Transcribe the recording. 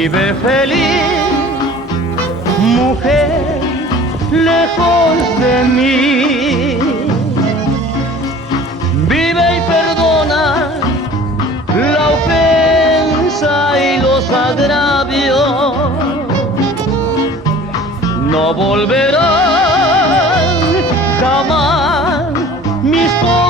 Vive feliz, mujer, lejos de mí. Vive y perdona la ofensa y los agravios. No volverá